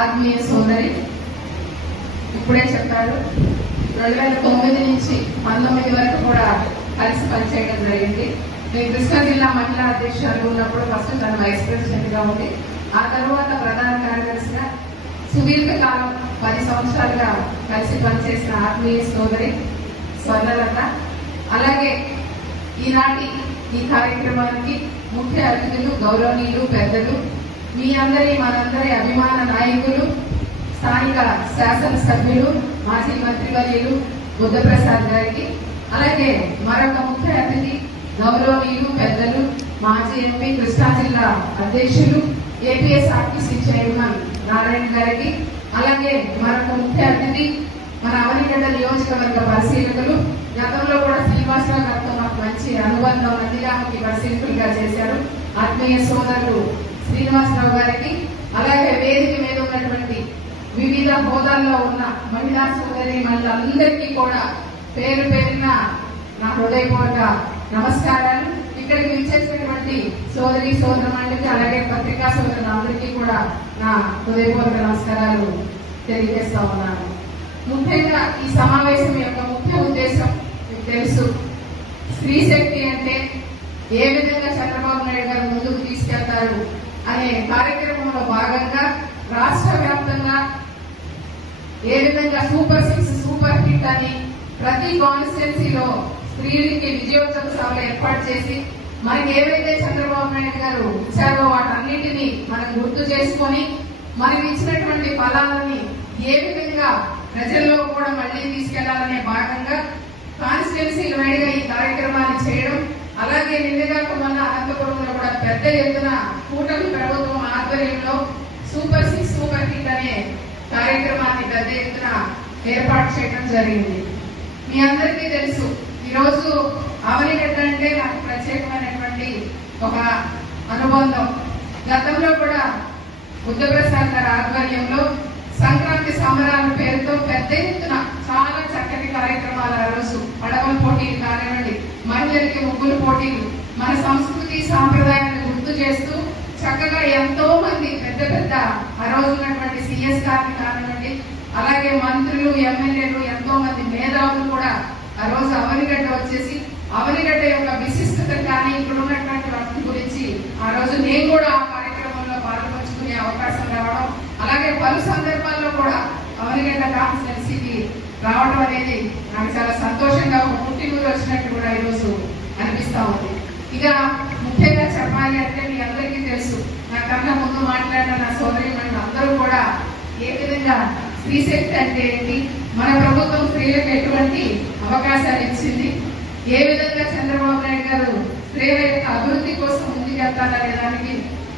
ఆత్మీయ సోదరి ఇప్పుడే చెప్పారు రెండు వేల తొమ్మిది నుంచి పంతొమ్మిది వరకు కూడా కలిసి పనిచేయడం జరిగింది. నేను కృష్ణా జిల్లా మహిళా అధ్యక్షురాలు ఉన్నప్పుడు ఫస్ట్ తను వైస్ ప్రెసిడెంట్గా ఉంది ఆ తర్వాత ప్రధాన కార్యదర్శిగా సుదీర్ఘకాలం పది సంవత్సరాలుగా కలిసి పనిచేసిన ఆత్మీయ సోదరి స్వర్ణలత. అలాగే ఈనాటి ఈ కార్యక్రమానికి ముఖ్య అతిథులు గౌరవనీయులు పెద్దలు మీ అందరి మనందరి అభిమాన నాయకులు స్థానిక శాసనసభ్యులు మాజీ మంత్రివర్యులు బుద్ధప్రసాద్ గారికి అలాగే మరొక ముఖ్య అతిథి గౌరవనీయులు పెద్దలు మాజీ ఎంపీ కృష్ణా జిల్లా అధ్యక్షులు ఏపీఎస్ఆర్టీసీ చైర్మన్ నారాయణ గారికి అలాగే మరొక ముఖ్య అతిథి మన అవనిగడ్డ నియోజకవర్గ పరిశీలకులు గతంలో కూడా శ్రీనివాసరావు గారితో మాకు మంచి అనుబంధం నందిగామకి పరిశీలకులుగా చేశారు. ఆత్మీయ సోదరులు శ్రీనివాసరావు గారికి అలాగే వేదిక మీద ఉన్నటువంటి వివిధ హోదాల్లో ఉన్న మహిళా సోదరి మహిళలందరికీ కూడా పేరు పేరున నా హృదయపూర్వక నమస్కారాలు. ఇక్కడికి విచ్చేసినటువంటి సోదరి సోదరులకి అలాగే పత్రికా సోదరులందరికీ కూడా నా హృదయపూర్వక నమస్కారాలు తెలియజేస్తా ఉన్నాను. ముఖ్యంగా ఈ సమావేశం యొక్క ముఖ్య ఉద్దేశం మీకు తెలుసు. స్త్రీ శక్తి అంటే ఏ విధంగా చంద్రబాబు నాయుడు గారు ముందుకు తీసుకెళ్తారు? అనే కార్యక్రమంలో భాగంగా రాష్ట్ర వ్యాప్తంగా ఏ విధంగా సూపర్ సిక్స్ సూపర్ హిట్ అని ప్రతి కాన్స్టిట్యున్సీలో స్త్రీలకి విజయోత్సవ సభలు ఏర్పాటు చేసి మనకి ఏవైతే చంద్రబాబు నాయుడు గారు ఇచ్చారో వాటన్నిటినీ మనం గుర్తు చేసుకొని మనకి ఇచ్చినటువంటి ఫలాలని ఏ విధంగా ప్రజల్లో కూడా మళ్ళీ తీసుకెళ్ళాలనే భాగంగా కాన్స్టిట్యున్సీలు వైడ్గా ఈ కార్యక్రమాన్ని చేయడం అలాగే నిన్నగాక మొన్న అనంతపురంలో కూడా పెద్ద ఎత్తున కూటమి ప్రభుత్వం ఆధ్వర్యంలో సూపర్ సిక్స్ సూపర్ హిట్ అనే కార్యక్రమాన్ని పెద్ద ఎత్తున ఏర్పాటు చేయడం జరిగింది. మీ అందరికీ తెలుసు ఈరోజు అవనిగడ్డ అంటే నాకు ప్రత్యేకమైనటువంటి ఒక అనుబంధం. గతంలో కూడా బుద్ధప్రసాద్ గారి ఆధ్వర్యంలో సంక్రాంతి సంబరాల పేరుతో పెద్ద ఎత్తున చాలా చక్కటి కార్యక్రమాలు ఆ రోజు. పడవల పోటీలు కానివ్వండి మహిళలకి ముగ్గులు పోటీలు మన సంస్కృతి సాంప్రదాయాన్ని గుర్తు చేస్తూ చక్కగా ఎంతో మంది పెద్ద పెద్ద ఆ రోజు ఉన్నటువంటి సిఎస్ గారిని కానివ్వండి అలాగే మంత్రులు ఎమ్మెల్యేలు ఎంతో మంది మేధావులు కూడా ఆ రోజు అవనిగడ్డ వచ్చేసి అవనిగడ్డ యొక్క విశిష్టత కానీ ఇక్కడ ఉన్నటువంటి వాటి గురించి ఆ రోజు నేను కూడా ఆ కార్యక్రమంలో పాల్పంచుకునే అవకాశం రావడం అలాగే పలు సందర్భాల్లో కూడా అవనిగడ్డ కాన్స్టిట్యున్సీకి రావడం అనేది నాకు చాలా సంతోషంగా ఒక పుట్టినరోజు వచ్చినట్టు కూడా ఈరోజు అనిపిస్తూ ఉంది. ఇక ముఖ్యంగా చెప్పాలి అంటే మీ అందరికీ తెలుసు నాకన్నా ముందు మాట్లాడిన నా సోదరి అందరూ కూడా ఏ విధంగా స్త్రీ శక్తి అంటే ఏంటి? మన ప్రభుత్వం స్త్రీలకు ఎటువంటి అవకాశాలు ఇచ్చింది? ఏ విధంగా చంద్రబాబు నాయుడు గారు స్త్రీల యొక్క అభివృద్ధి కోసం ముందుకెళ్తారనే దానికి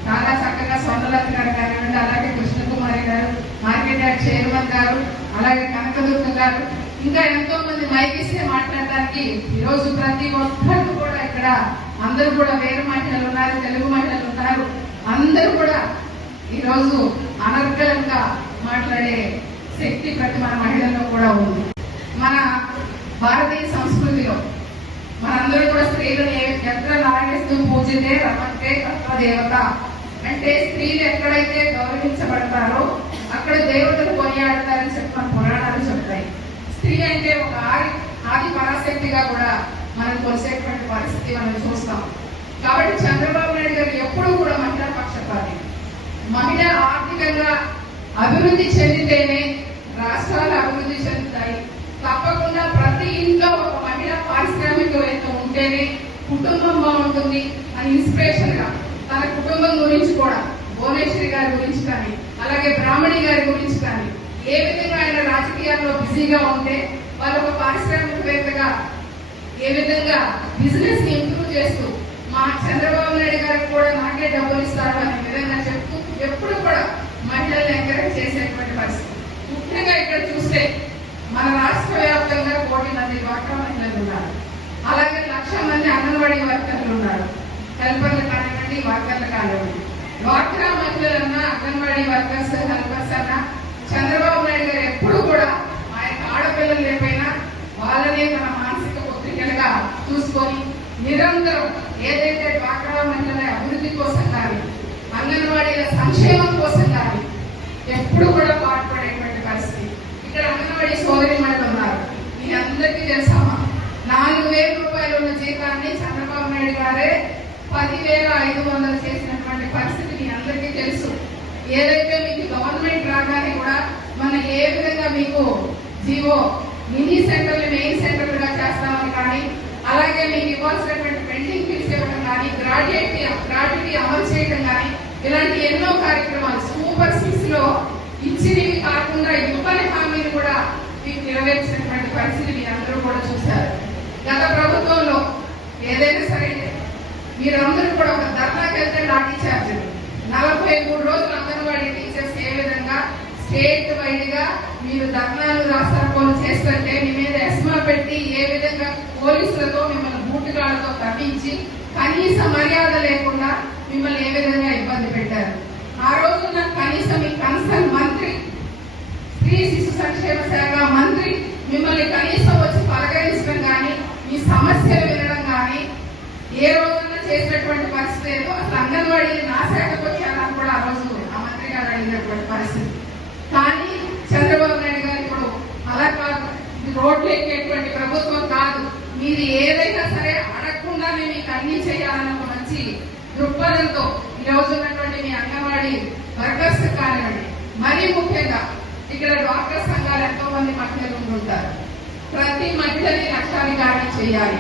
చాలా చక్కగా స్వర్ణలత గారు కానివ్వండి అలాగే కృష్ణ గారు మార్కెట్ యార్డ్ చైర్మన్ గారు అలాగే కనకదుర్గ గారు ఇంకా ఎంతో మంది మైకిస్తే మాట్లాడటానికి మాట్లాడడానికి ఈరోజు ప్రతి ఒక్కరు కూడా ఇక్కడ అందరూ కూడా వేరు మహిళలు ఉన్నారు తెలుగు మహిళలు ఉన్నారు. అందరూ కూడా ఈరోజు అనర్గలంగా మాట్లాడే శక్తి ప్రతి మన మహిళల్లో కూడా ఉంది. మన భారతీయ సంస్కృతిలో మనందరూ కూడా స్త్రీలను ఎక్కడ నారాయణస్తూ పూజితే రమంతే తత్వదేవత అంటే స్త్రీలు ఎక్కడైతే గౌరవించబడతారో అక్కడ దేవతలు కొనియాడతారని చెప్పి మన పురాణాలు చెప్తాయి. స్త్రీ అంటే ఒక ఆది ఆది పరాశక్తిగా కూడా మనం కొలిసేటువంటి పరిస్థితి మనం చూస్తాం. కాబట్టి చంద్రబాబు నాయుడు గారు ఎప్పుడూ కూడా మహిళా పక్షపాతి. మహిళ ఆర్థికంగా అభివృద్ధి చెందితేనే రాష్ట్రాలు అభివృద్ధి చెందుతాయి. తప్పకుండా ప్రతి ఇంట్లో ఒక మహిళ పారిశ్రామికవేత్త ఉంటేనే కుటుంబం బాగుంటుంది అని ఇన్స్పిరేషన్గా తన కుటుంబం గురించి కూడా భువనేశ్వరి గారి గురించి కానీ అలాగే బ్రాహ్మణి గారి గురించి కానీ ఏ విధంగా ఆయన రాజకీయాల్లో బిజీగా ఉంటే వాళ్ళు ఒక పారిశ్రామికవేత్తగా ఏ విధంగా బిజినెస్ని ఇంప్రూవ్ చేస్తూ మా చంద్రబాబు నాయుడు గారికి కూడా నాకే డబ్బులు ఇస్తారు అనే విధంగా చెప్తూ ఎప్పుడు కూడా మహిళల్ని ఎంకరేజ్ చేసేటువంటి పరిస్థితి. ముఖ్యంగా ఇక్కడ చూస్తే మన రాష్ట్ర వ్యాప్తంగా కోటి మంది డ్వాక్రా మహిళలు ఉన్నారు. అలాగే లక్ష మంది అంగన్వాడీ వర్కర్లు ఉన్నారు. హెల్పర్లు కానివ్వండి వర్కర్లు కానివ్వండి డ్వాక్రా మహిళలన్నా అంగన్వాడీ వర్కర్స్ హెల్పర్స్ అన్నా చంద్రబాబు నాయుడు గారు ఎప్పుడు కూడా ఆయన ఆడపిల్లలు లేకపోయినా వాళ్ళనే తన మానసిక పుత్రికలుగా చూసుకొని నిరంతరం ఏదైతే డ్వాక్రా మహిళల అభివృద్ధి కోసం కానీ అంగన్వాడీల సంక్షేమం కోసం కానీ ఎప్పుడు కూడా పాటుపడేటువంటి పరిస్థితి. ఇక్కడ అంగన్వాడీ సోదరి మహిళలు ఉన్నారు. మీ అందరికీ తెలుసామా నాలుగు వేల రూపాయలు ఉన్న జీతాన్ని చంద్రబాబు నాయుడు గారే పదివేల ఐదు వందలు చేసినటువంటి పరిస్థితి మీ అందరికీ తెలుసు. ఏదైతే మీకు గవర్నమెంట్ రాగానే కూడా మనం ఏ విధంగా మీకు జీవో మినీ సెంటర్లు మెయిన్ సెంటర్లుగా చేస్తామని కానీ అలాగే మీకు ఇవ్వాల్సినటువంటి పెండింగ్ ఫీల్స్ ఇవ్వడం కానీ గ్రాడ్యుయేట్ గ్రాడ్యుటీ అమలు చేయడం కానీ ఇలాంటి ఎన్నో కార్యక్రమాలు సూపర్ సిక్స్లో ఇచ్చినవి కాకుండా ఇవ్వని హామీలు కూడా మీకు నెరవేర్చినటువంటి పరిస్థితి మీ అందరూ కూడా చూశారు. గత ప్రభుత్వంలో ఏదైనా సరే మీరందరూ కూడా ఒక ధర్నాకి వెళ్తే లాఠీ చార్జ్ నలభై మూడు రోజులు అంగన్వాడీ టీచర్స్ ఏ విధంగా స్టేట్ వైడ్గా మీరు ధర్నాలు రాస్తారోలు చేస్తుంటే మీ మీద ఎస్మా పెట్టి ఏ విధంగా పోలీసులతో మిమ్మల్ని బూటుగాళ్ళతో తప్పించి కనీస మర్యాద లేకుండా మిమ్మల్ని ఏ విధంగా ఇబ్బంది పెట్టారు. ఆ రోజున కనీసం మీ కన్సర్న్ మంత్రి స్త్రీ శిశు సంక్షేమ శాఖ మంత్రి మిమ్మల్ని కనీసం వచ్చి పలకరించడం కానీ మీ సమస్యలు వినడం కానీ ఏ రోజు చేసినటువంటి పరిస్థితి ఏదో అసలు అంగన్వాడీ నా శాఖకు వచ్చారని కూడా ఆ రోజు ఆ మంత్రి గారు అడిగినటువంటి పరిస్థితి. కానీ చంద్రబాబు నాయుడు గారు ఇప్పుడు అలా కాదు రోడ్లు ఎక్కేటువంటి ప్రభుత్వం కాదు. మీరు ఏదైనా సరే అడగకుండానే మీకు అన్ని చేయాలన్న ఒక మంచి దృక్పథంతో ఈ రోజు ఉన్నటువంటి మీ అంగన్వాడీ వర్కర్స్ కానివ్వండి మరీ ముఖ్యంగా ఇక్కడ డాక్టర్ సంఘాలు ఎంతో మంది మహిళలు ఉంటారు ప్రతి మహిళని లక్షాధికారిని చేయాలి.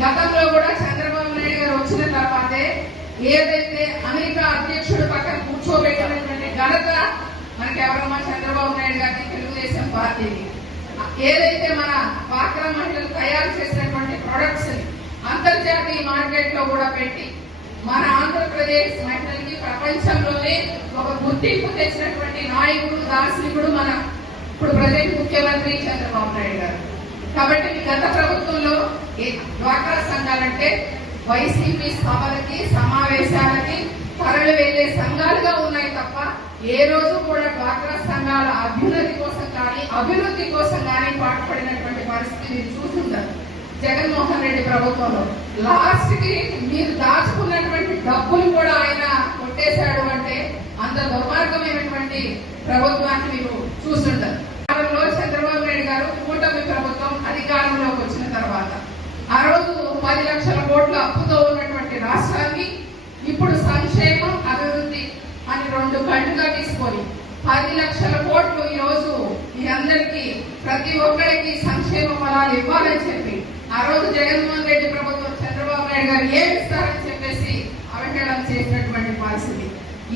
గతంలో కూడా చంద్రబాబు నాయుడు గారు వచ్చిన తర్వాతే ఏదైతే అమెరికా అధ్యక్షుడు పక్కన కూర్చోబెట్టినటువంటి ఘనత మనకి ఎవరమ్మా చంద్రబాబు నాయుడు గారికి తెలుగుదేశం పార్టీని ఏదైతే మన పాత్ర మహిళలు తయారు చేసినటువంటి ప్రొడక్ట్స్ అంతర్జాతీయ మార్కెట్లో కూడా పెట్టి మన ఆంధ్రప్రదేశ్ మహిళలకి ప్రపంచంలోనే ఒక గుర్తింపు తెచ్చినటువంటి నాయకుడు దార్శనికుడు మన ఇప్పుడు ప్రజెంట్ ముఖ్యమంత్రి చంద్రబాబు నాయుడు గారు. కాబట్టి గత ప్రభుత్వంలో డ్వాక్రా సంఘాలంటే వైసీపీ సభలకి సమావేశాలకి తరలి వెళ్ళే సంఘాలుగా ఉన్నాయి తప్ప ఏ రోజు కూడా డ్వాక్రా సంఘాల అభ్యున్నతి కోసం కానీ అభివృద్ధి కోసం కానీ పాటుపడినటువంటి పరిస్థితి మీరు చూస్తుంటారు. జగన్మోహన్ రెడ్డి ప్రభుత్వంలో. లాస్ట్కి మీరు దాచుకున్నటువంటి డబ్బులు కూడా ఆయన కొట్టేశాడు అంటే అంత దుర్మార్గమైనటువంటి ప్రభుత్వాన్ని మీరు చూస్తుంటారు. చంద్రబాబు నాయుడు గారు కూటమి ప్రభుత్వం అధికారంలోకి వచ్చిన తర్వాత ఆ రోజు పది లక్షల కోట్ల అప్పుతో ఉన్నటువంటి రాష్ట్రాన్ని ఇప్పుడు సంక్షేమం అభివృద్ధి అని రెండు కళ్ళుగా తీసుకొని పది లక్షల కోట్లు ఈ రోజు మీ అందరికీ ప్రతి ఒక్కరికి సంక్షేమ ఫలాలు ఇవ్వాలని చెప్పి ఆ రోజు జగన్మోహన్ రెడ్డి ప్రభుత్వం చంద్రబాబు నాయుడు గారు ఏమి ఇస్తారని చెప్పేసి అవహేళన చేసినటువంటి పరిస్థితి.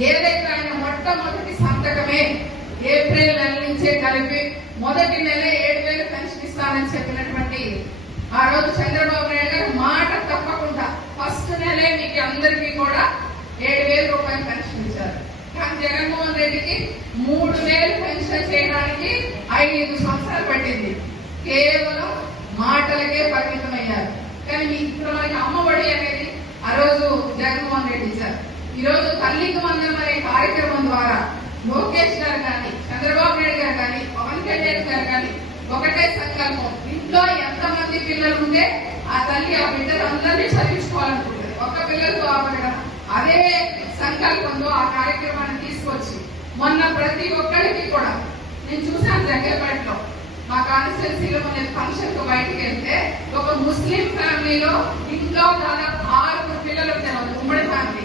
ఏదైతే ఆయన మొట్టమొదటి సంతకమే ఏప్రిల్ నెల నుంచే కలిపి మొదటి నెల ఏడు వేలు పెన్షన్ ఇస్తానని చెప్పినటువంటి ఆ రోజు చంద్రబాబు నాయుడు గారు మాట తప్పకుండా ఫస్ట్ నెలే మీకు అందరికీ కూడా ఏడు వేల రూపాయలు పెన్షన్ ఇచ్చారు. కానీ జగన్మోహన్ రెడ్డికి మూడు వేలు పెన్షన్ చేయడానికి ఐదు సంవత్సరాలు పట్టింది. కేవలం మాటలకే పరిమితమయ్యారు. కానీ ఇప్పుడు మనకి అమ్మఒడి అనేది ఆ రోజు జగన్మోహన్ రెడ్డి ఇచ్చారు. ఈ రోజు తల్లికి వందనం అనే కార్యక్రమం ద్వారా లోకేష్ గారు కానీ చంద్రబాబు నాయుడు గారు కానీ పవన్ కళ్యాణ్ గారు కానీ ఒకటే సంకల్పం. ఇంట్లో ఎంతమంది పిల్లలు ఉంటే ఆ తల్లి ఆ బిడ్డలు అందరినీ చదివించుకోవాలనుకుంటుంది ఒక్క పిల్లలు అదే సంకల్పంతో ఆ కార్యక్రమాన్ని తీసుకొచ్చి మొన్న ప్రతి ఒక్కరికి కూడా నేను చూశాను జగ్గేపేటలో. మా కాన్స్టిట్యున్సీలో మన ఫంక్షన్కు బయటకు వెళ్తే ఒక ముస్లిం ఫ్యామిలీలో ఇంట్లో దాదాపు ఆరుగురు పిల్లలు తినదు ఉమ్మడి ఫ్యామిలీ.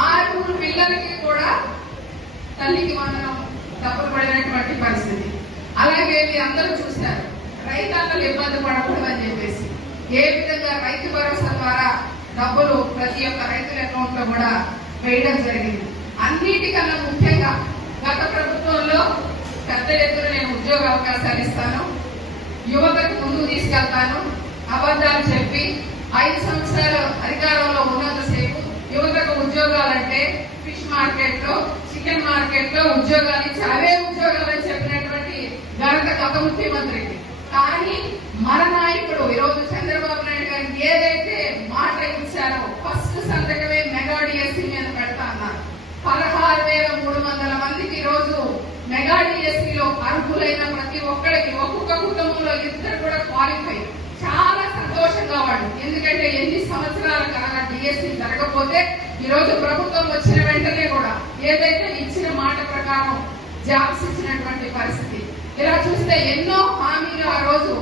ఆరుగురు పిల్లలకి కూడా తల్లికి మనం తప్పులు పడినటువంటి పరిస్థితి. అలాగే మీరు అందరూ చూశారు రైతాంగలు ఇబ్బంది పడకూడదు అని చెప్పేసి ఏ విధంగా రైతు భరోసా ద్వారా డబ్బులు ప్రతి ఒక్క రైతుల అకౌంట్లో కూడా వేయడం జరిగింది. అన్నిటికన్నా ముఖ్యంగా గత ప్రభుత్వంలో పెద్ద ఎత్తున నేను ఉద్యోగ అవకాశాలు ఇస్తాను. యువతకు ముందు తీసుకెళ్తాను. అబద్ధాలు చెప్పి ఐదు సంవత్సరాలు అధికారంలో ఉన్నంతసేపు యువతకు ఉద్యోగాలంటే ఫిష్ మార్కెట్లో చికెన్ మార్కెట్లో ఉద్యోగాలు ఇచ్చి అవే ఉద్యోగాలు అని చెప్పినటువంటి గత ముఖ్యమంత్రికి. కానీ మన నాయకుడు ఈరోజు చంద్రబాబు నాయుడు గారు ఏదైతే మాట ఇచ్చారో ఫస్ట్ సంతకమే మెగా డిఎస్సీ మీద పెడతా అన్నారు. పదహారు వేల మూడు వందల మందికి ఈ రోజు మెగా డిఎస్సీలో అర్హులైన ప్రతి ఒక్కరికి ఒక్కొక్క కుటుంబంలో ఇద్దరు కూడా క్వాలిఫై చాలా సంతోషంగా వాడు ఎందుకంటే ఎన్ని సంవత్సరాల కాలం డిఎస్సీ జరగకపోతే ఈరోజు ప్రభుత్వం వచ్చిన వెంటనే కూడా ఏదైతే ఇచ్చిన మాట ప్రకారం జాబ్స్ ఇచ్చినటువంటి పరిస్థితి ఇలా చూస్తే ఎన్నో హామీలు ఆ రోజు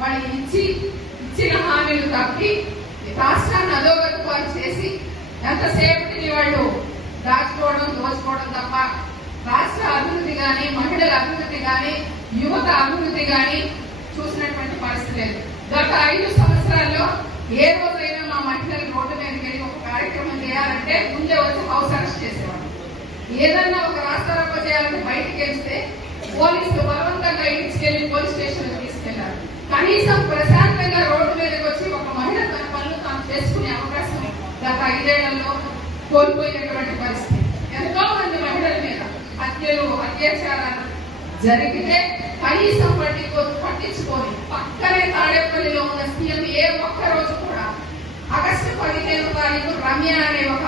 వాళ్ళకి ఇచ్చి ఇచ్చిన హామీలు తప్పి రాష్ట్రాన్ని అధోగతి వారు చేసి ఎంతసేపటిని వాళ్ళు దాచుకోవడం దోచుకోవడం తప్ప రాష్ట్ర అభివృద్ధి కానీ మహిళల అభివృద్ధి కానీ యువత అభివృద్ధి కానీ చూసినటువంటి పరిస్థితి లేదు. గత ఐదు సంవత్సరాల్లో ఏ రోజైనా మా మహిళలు రోడ్డు మీదకి వెళ్ళి ఒక కార్యక్రమం చేయాలంటే ముందే వచ్చి హౌస్ అరెస్ట్ చేసేవాడు ఏదన్నా ఒక రాష్ట్ర చేయాలంటే బయటికి వెళ్తే పోలీసులు బలవంతంగా ఇంటికి పోలీస్ స్టేషన్ తీసుకెళ్ళారు. కనీసం ప్రశాంతంగా రోడ్డు మీదకి వచ్చి ఒక మహిళ తన పనులు తాను చేసుకునే అవకాశం గత ఐదేళ్ళలో కోల్పోయినటువంటి పరిస్థితి. ఎంతో మంది మహిళల మీద హత్యలు అత్యాచారాలు జరిగితే కనీసం పట్టించుకో పట్టించుకొని పక్కనే తాడేపల్లిలో ఉన్న సీఎం ఏ ఒక్క రోజు కూడా ఆగస్టు పదిహేను తారీఖు రమ్య అనే ఒక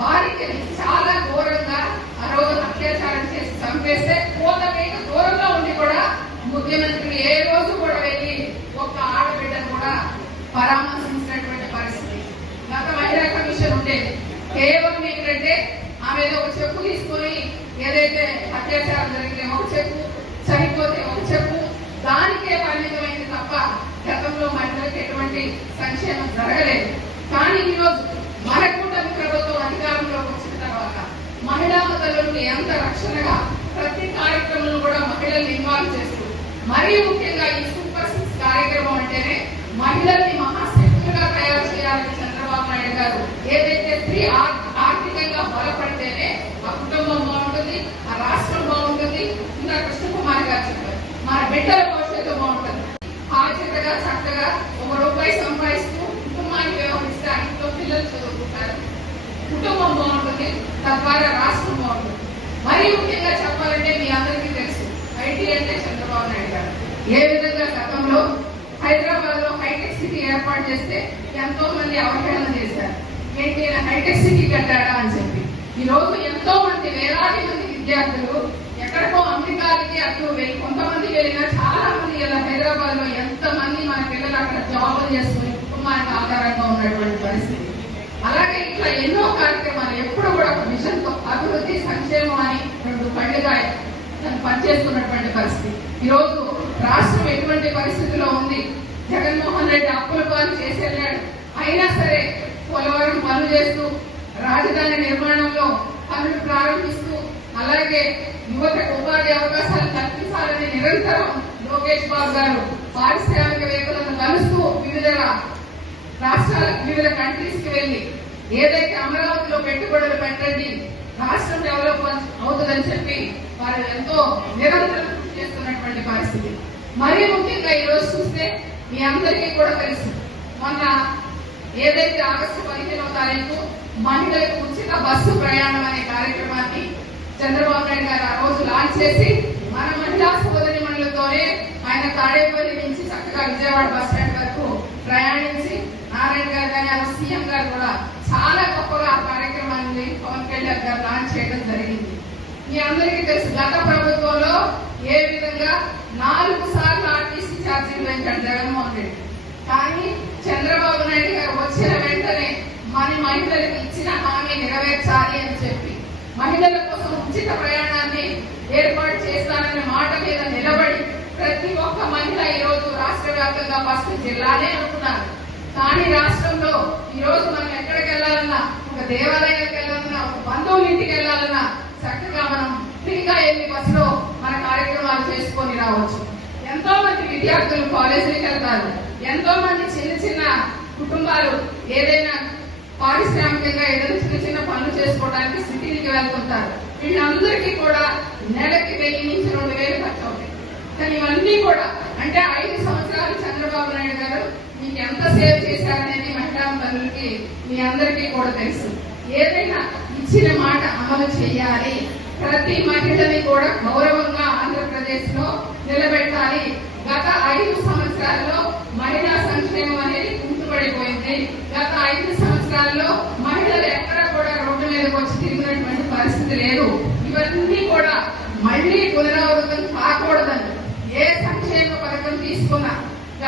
బాలికని చాలా ఘోరంగా ఆ రోజు అత్యాచారం చేసి చంపేస్తే కోత మీద ఉండి కూడా ముఖ్యమంత్రి ఏ రోజు కూడా వెళ్ళి ఒక్క ఆడబిడ్డను కూడా పరామర్శించినటువంటి పరిస్థితి. గత మహిళా కమిషన్ ఉండేది. కేవలం ఏంటంటే ఆమె ఏదో ఒక చెప్పు తీసుకొని ఏదైతే అత్యాచారం జరిగితే ఒక చెప్పు చనిపోతే ఒక చెప్పు దానికే పరిమితమైంది తప్ప గతంలో మహిళలకు ఎటువంటి సంక్షేమం జరగలేదు. కానీ ఈరోజు మన కూటమి ప్రభుత్వం అధికారంలోకి వచ్చిన తర్వాత మహిళా తల్లులకు ఎంత రక్షణగా ప్రతి కార్యక్రమంలో కూడా మహిళల్ని ఇన్వాల్వ్ చేస్తూ మరీ ముఖ్యంగా ఈ సూపర్ సిక్స్ కార్యక్రమం అంటేనే మహిళల్ని మహాశక్తులుగా తయారు చేయాలని చంద్రబాబు నాయుడు గారు ఏదైతే స్త్రీ ఆర్థికంగా బలపడితేనే ఆ కుటుంబం బాగుంటుంది ఆ రాష్ట్రం బాగుంటుంది. ఇంకా కృష్ణకుమారి గారు చెప్పారు మన బిడ్డల భవిష్యత్తు బాగుంటుంది. బాధ్యతగా చక్కగా ఒక రూపాయి సంపాదిస్తూ కుటుంబాన్ని వ్యవహరిస్తే ఆ ఇంట్లో పిల్లలు చదువుకుంటారు. కుటుంబం బాగుంటుంది తద్వారా రాష్ట్రం బాగుంటుంది. మరీ ముఖ్యంగా చెప్పాలంటే ఐటీ అంటే చంద్రబాబు నాయుడు గారు. ఏ విధంగా గతంలో హైదరాబాద్లో హైటెక్ సిటీ ఏర్పాటు చేస్తే ఎంతో మంది అవహేళన చేశారు. ఏంటి హైటెక్ సిటీ కట్టాడా అని చెప్పి. ఈ రోజు ఎంతో మంది వేలాది మంది విద్యార్థులు ఎక్కడికో అమెరికాకి అటు వెళ్ళి కొంతమంది వెళ్ళినా చాలా మంది ఇలా హైదరాబాద్లో ఎంత మంది మన పిల్లలు అక్కడ జాబులు చేసుకుని కుటుంబానికి ఆధారంగా ఉన్నటువంటి పరిస్థితి. అలాగే ఇట్లా ఎన్నో కార్యక్రమాలు ఎప్పుడు కూడా ఒక మిషన్తో అభివృద్ధి సంక్షేమం అని రెండు పండుగ పనిచేస్తున్నటువంటి పరిస్థితి. ఈరోజు రాష్ట్రం ఎటువంటి పరిస్థితిలో ఉంది? జగన్మోహన్ రెడ్డి అప్పుల పాలు చేసి వెళ్ళాడు అయినా సరే పోలవరం పనులు చేస్తూ రాజధాని నిర్మాణంలో పనులు ప్రారంభిస్తూ అలాగే యువతకు ఉపాధి అవకాశాలు కల్పించాలని నిరంతరం లోకేష్ బాబు గారు పారిశ్రామికవేత్తలను కలుస్తూ వివిధ రాష్ట్రాల వివిధ కంట్రీస్కి వెళ్ళి ఏదైతే అమరావతిలో పెట్టుబడులు పెట్టండి రాష్ట్రం డెవలప్ అవుతుందని చెప్పి వారు ఎంతో నిరంతరం కృషి చేస్తున్నటువంటి పరిస్థితి. మరీ ముఖ్యంగా ఈ రోజు చూస్తే మీ అందరికీ కూడా తెలుసు. మొన్న ఏదైతే ఆగస్టు పదిహేనవ తారీఖు మహిళలకు ఉచిత బస్సు ప్రయాణం అనే కార్యక్రమాన్ని చంద్రబాబు నాయుడు గారు ఆ రోజు లాంచ్ చేసి మన మహిళా సోదరి మనులతోనే ఆయన తాడేపల్లి నుంచి చక్కగా విజయవాడ బస్ స్టాండ్ వరకు ప్రయాణించి నారాయణ గారు కానీ ఆ సీఎం గారు కూడా చాలా గొప్పగా ఆ కార్యక్రమాన్ని పవన్ కళ్యాణ్ గారు లాంచ్ చేయడం జరిగింది. మీ అందరికీ తెలుసు గత ప్రభుత్వంలో ఏ విధంగా నాలుగు సార్లు ఆర్టీసీ ఛార్జీలు పెంచాడు జగన్మోహన్ రెడ్డి. కానీ చంద్రబాబు నాయుడు గారు వచ్చిన వెంటనే మన మహిళలకు ఇచ్చిన హామీ నెరవేర్చాలి అని చెప్పి మహిళల కోసం ఉచిత ప్రయాణాన్ని ఏర్పాటు చేస్తానన్న మాట మీద నిలబడి ప్రతి ఒక్క మహిళ ఈ రోజు రాష్ట్ర వ్యాప్తంగా ఫస్ట్ జిల్లానే అనుకున్నారు కానీ రాష్ట్రంలో ఈ రోజు మనం ఎక్కడికి వెళ్ళాలన్నా ఒక దేవాలయానికి వెళ్ళాలన్నా ఒక బంధువుల ఇంటికి వెళ్ళాలన్నా చక్కగా మనం ఫ్రీగా వెళ్ళి బస్సులో మన కార్యక్రమాలు చేసుకొని రావచ్చు. ఎంతో మంది విద్యార్థులు కాలేజీకి వెళ్తారు. ఎంతో మంది చిన్న చిన్న కుటుంబాలు ఏదైనా పారిశ్రామికంగా ఏదైనా చిన్న చిన్న పనులు చేసుకోవడానికి సిటీకి వెళ్తుంటారు. వీళ్ళందరికీ కూడా నెలకి వెయ్యి నుంచి రెండు వేలు ఖర్చు అవుతాయి. కానీ ఇవన్నీ కూడా అంటే ఐదు సంవత్సరాలు చంద్రబాబు నాయుడు గారు మీకు ఎంత సేవ్ చేశారనేది మహిళా తల్లులకి మీ అందరికీ కూడా తెలుసు. ఏదైనా ఇచ్చిన మాట అమలు చేయాలి. ప్రతి మహిళని కూడా గౌరవంగా ఆంధ్రప్రదేశ్లో నిలబెట్టాలి. గత ఐదు సంవత్సరాల్లో మహిళా సంక్షేమం అనేది కుంటుపడిపోయింది. గత ఐదు సంవత్సరాల్లో మహిళలు ఎక్కడ కూడా రోడ్డు మీదకి వచ్చి తిరిగినటువంటి పరిస్థితి లేదు. ఇవన్నీ కూడా మళ్ళీ పునరావృతం కాకూడదు ఏ సంక్షేమ పథకం తీసుకున్నా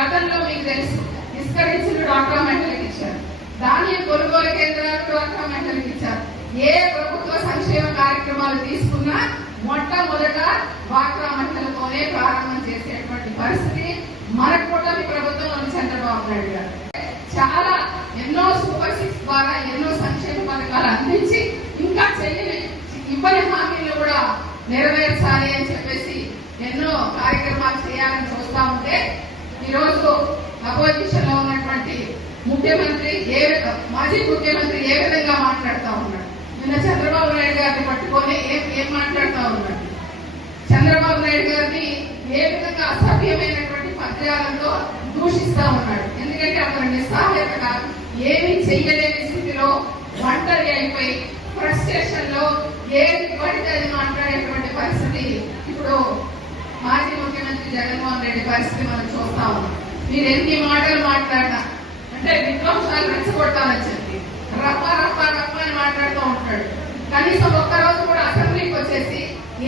గతంలో మీకు తెలుసు నిష్కరించిన డాక్టర్ మెంటల్కి ఇచ్చారు ధాన్యం కొనుగోలు కేంద్రాలు డాక్టర్ మహిళలకు ఇచ్చారు. ఏ ప్రభుత్వ సంక్షేమ కార్యక్రమాలు తీసుకున్నా మొట్టమొదట డ్వాక్రా మహిళలతోనే ప్రారంభం చేసేటువంటి పరిస్థితి మన కూటమి ప్రభుత్వం చంద్రబాబు నాయుడు గారు. చాలా ఎన్నో సూపర్ సిక్స్ ద్వారా ఎన్నో సంక్షేమ పథకాలు అందించి ఇంకా చెల్లిని ఇవ్వని హామీలు కూడా నెరవేర్చాలి అని చెప్పేసి ఎన్నో కార్యక్రమాలు చేయాలని చూస్తా ఉంటే ఈరోజు అపోజిషన్లో ఉన్నటువంటి ముఖ్యమంత్రి ఏ మాజీ ముఖ్యమంత్రి ఏ విధంగా మాట్లాడుతూ ఉన్నాడు? నిన్న చంద్రబాబు నాయుడు గారిని పట్టుకొని ఏం ఏం మాట్లాడుతూ ఉన్నాడు? చంద్రబాబు నాయుడు గారిని ఏ విధంగా అసభ్యమైనటువంటి పత్రాలతో దూషిస్తా ఉన్నాడు? ఎందుకంటే అతను నిస్సహాయతగా ఏమీ చెయ్యలేని స్థితిలో ఒంటరి అయిపోయి ఫ్రస్ట్రేషన్లో ఏది పడితే అది మాట్లాడేటువంటి పరిస్థితి ఇప్పుడు మాజీ ముఖ్యమంత్రి జగన్మోహన్ రెడ్డి పరిస్థితి మనం చూస్తా ఉన్నాం. మీరు ఎన్ని మాటలు మాట్లాడినా అంటే విధ్వంసాలు రెచ్చగొట్టాలని చెప్పి రప్ప రప్ప రప్ప అని మాట్లాడుతూ ఉంటాడు. కనీసం ఒక్క రోజు కూడా అసెంబ్లీకి వచ్చేసి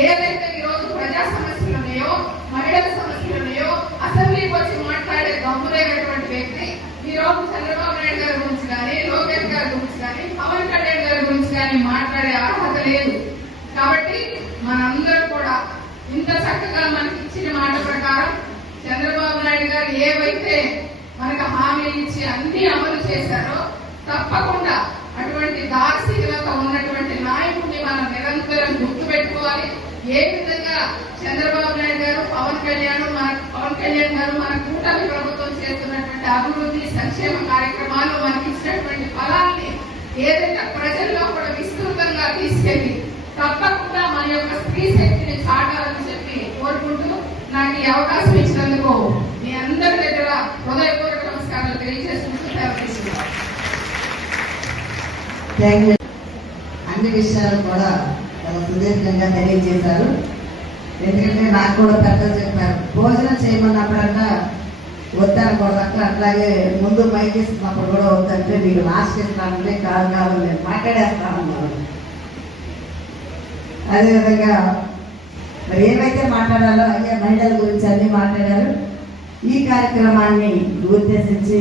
ఏదైతే ఈ రోజు ప్రజా సమస్యలు ఉన్నాయో మహిళల సమస్యలు ఉన్నాయో అసెంబ్లీకి వచ్చి మాట్లాడే దమ్ములేనటువంటి వ్యక్తి ఈ రోజు చంద్రబాబు నాయుడు గారి గురించి కానీ లోకేష్ గారి గురించి కానీ పవన్ కళ్యాణ్ గారి గురించి కానీ మాట్లాడే అర్హత లేదు. కాబట్టి మనందరూ ఇంత చక్కగా మనకి ఇచ్చిన మాట ప్రకారం చంద్రబాబు నాయుడు గారు ఏవైతే మనకు హామీలు ఇచ్చి అన్ని అమలు చేశారో తప్పకుండా అటువంటి దార్శనికత ఉన్నటువంటి నాయకుడిని మనం నిరంతరం గుర్తుపెట్టుకోవాలి. ఏ విధంగా చంద్రబాబు నాయుడు గారు పవన్ కళ్యాణ్ మన పవన్ కళ్యాణ్ గారు మన కూటమి ప్రభుత్వం చేస్తున్నటువంటి అభివృద్ధి సంక్షేమ కార్యక్రమాలు మనకి ఇచ్చినటువంటి ఫలాల్ని ఏదైతే ప్రజల్లో కూడా విస్తృతంగా తీసుకెళ్ళి తప్పకుండా మన యొక్క స్త్రీ శక్తిని చాటాలని చెప్పి కోరుకుంటూ నాకు ఈ అవకాశం ఇచ్చినందుకు మీ అందరి దగ్గర హృదయపూర్వక నమస్కారాలు తెలియజేసుకుంటూ అన్ని విషయాలు కూడా చాలా సుదీర్ఘంగా తెలియజేశారు. ఎందుకంటే నాకు కూడా పెద్దలు చెప్పారు భోజనం చేయమన్నప్పుడన్నా వద్దనకూడదు అట్లా అట్లాగే ముందు మైక్ ఇస్తున్నప్పుడు కూడా వద్దంటే మీరు లాస్ట్ ఇస్తానంటే కాదు కాదు నేను మాట్లాడేస్తానన్నారు అదేవిధంగా మరి ఏవైతే మాట్లాడాలో అయ్యే మహిళల గురించి అన్ని మాట్లాడారు. ఈ కార్యక్రమాన్ని ఉద్దేశించి